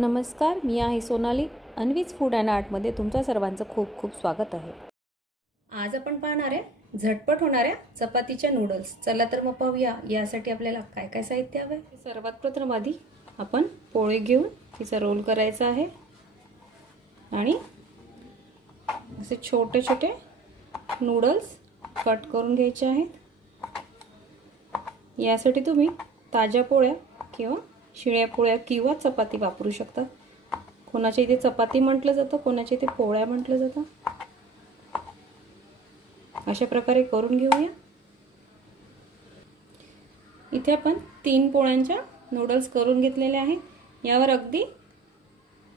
नमस्कार मी आहे सोनाली. अन्वीज फूड अँड आर्टमध्ये तुमच्या सर्वांचं खूप खूप स्वागत आहे. आज आपण पाहणार आहे झटपट होणाऱ्या चपातीच्या नूडल्स चला तर मग पाहूया यासाठी आपल्याला काय काय साहित्य हवं आहे सर्वात प्रथम आधी आपण पोळे घेऊन तिचा रोल करायचा आहे. आणि असे छोटे छोटे नूडल्स कट करून घ्यायचे आहेत. यासाठी तुम्ही ताज्या पोळ्या किंवा शिळ्या पोळ्या किंवा चपाती वापरू शकता. कोणाच्या इथे चपाती म्हटलं जातं कोणाच्या इथे पोळ्या म्हटलं जातं? अशा प्रकारे करून घेऊया. इथे आपण तीन पोळ्यांच्या नूडल्स करून घेतलेले आहेत. यावर अगदी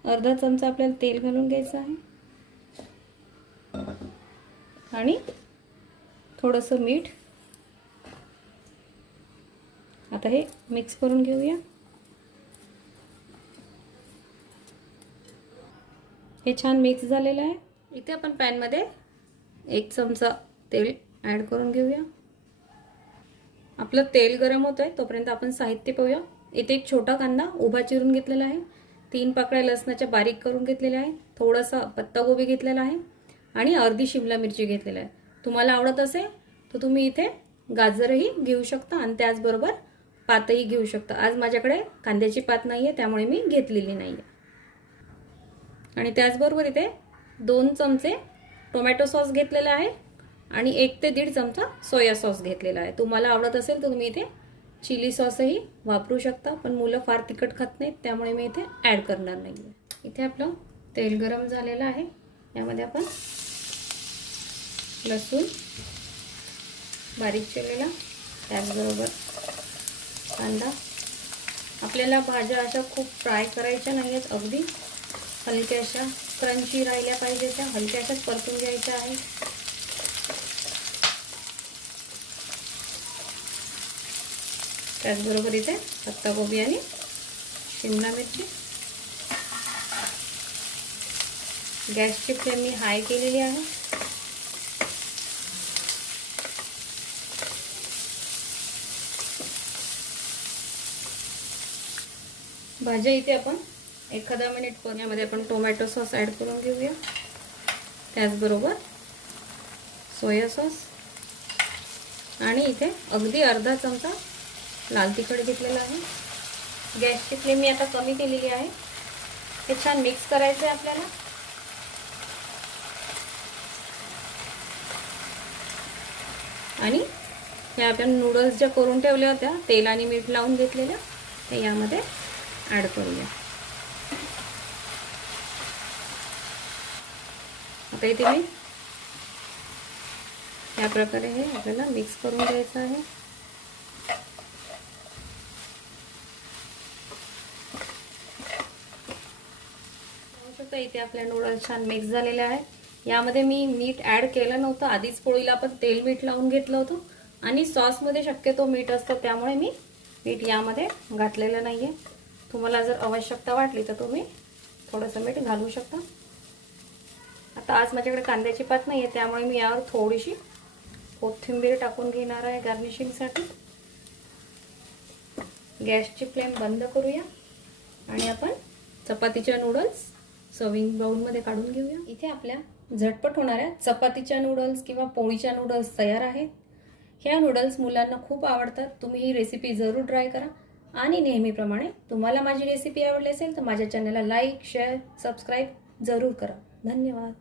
अर्धा चमचा आपल्याला तेल घालून घ्यायचं आहे. आणि थोडंसं मीठ. आता हे मिक्स करून घेऊया. हे छान मिक्स झालेलं आहे. इथे आपण पॅनमध्ये एक चमचा तेल ॲड करून घेऊया. आपलं तेल गरम होतं आहे तोपर्यंत आपण साहित्य पाहूया. इथे एक छोटा कांदा उभा चिरून घेतलेला आहे. तीन पाकळ्या लसणाच्या बारीक करून घेतलेल्या आहे थोडासा पत्तागोबी घेतलेला आहे आणि अर्धी शिमला मिरची घेतलेला आहे. तुम्हाला आवडत असेल तर तुम्ही इथे गाजरही घेऊ शकता आणि त्याचबरोबर पातही घेऊ शकता. आज माझ्याकडे कांद्याची पात नाही आहे त्यामुळे मी घेतलेली नाही आहे आणि त्याचबरोबर इथे दोन चमचे टोमॅटो सॉस घेतलेला आहे आणि एक ते दीड चमचा सोया सॉस घेतलेला आहे. तुम्हाला आवडत असेल तर तुम्ही इथे चिली सॉसही वापरू शकता पण मुलं फार तिखट खात नाहीत त्यामुळे मी इथे ॲड करणार नाही आहे इथे आपलं तेल गरम झालेलं आहे. यामध्ये आपण लसूण बारीक चिरलेला त्याचबरोबर कांदा. आपल्याला भाज्या अशा खूप फ्राय करायच्या नाही आहेत अगदी. हलक्याशा क्रंची राहिल्या पाहिजे त्या. हलक्याशाच परतून घ्यायच्या आहेत. त्याचबरोबर इथे पत्ताकोबी आणि शिमला मिरची. गॅसची फ्लेम मी हाय केलेली आहे. भाज्या इथे आपण एखादा मिनिट पण यामध्ये आपण टोमॅटो सॉस ॲड करून घेऊया. त्याचबरोबर सोया सॉस आणि इथे अगदी अर्धा चमचा लाल तिखट घेतलेला आहे. गॅसची फ्लेम मी आता कमी केलेली आहे. हे छान मिक्स करायचं आहे आपल्याला. आणि ह्या आपण नूडल्स ज्या करून ठेवल्या होत्या तेल आणि मीठ लावून घेतलेल्या ते यामध्ये ॲड करूया. आता इथे मी या प्रकारे हे आपल्याला मिक्स करून घ्यायचं आहे. शकता इथे आपल्या नूडल्स छान मिक्स झालेले आहेत. यामध्ये मी मीठ ॲड केलं नव्हतं. आधीच पोळीला आपण तेल मीठ लावून घेतलं होतं. आणि सॉसमध्ये शक्यतो मीठ असतं त्यामुळे मी मीठ यामध्ये घातलेलं नाही आहे तुम्हाला जर आवश्यकता वाटली तर तुम्ही थोडंसं मीठ घालू शकता. आता आज माझ्याकडे कांद्याची पात नाही आहे त्यामुळे मी यावर थोडीशी कोथिंबीर टाकून घेणार आहे गार्निशिंगसाठी गॅसची फ्लेम बंद करूया आणि आपण चपातीच्या नूडल्स सर्विंग बाउलमध्ये काढून घेऊया. इथे आपल्या झटपट होणाऱ्या चपातीच्या नूडल्स किंवा पोळीच्या नूडल्स तयार आहेत. ह्या नूडल्स मुलांना खूप आवडतात. तुम्ही ही रेसिपी जरूर ट्राय करा. आणि नेहमीप्रमाणे तुम्हाला माझी रेसिपी आवडली असेल तर माझ्या चॅनलला लाईक शेअर सबस्क्राईब जरूर करा. धन्यवाद.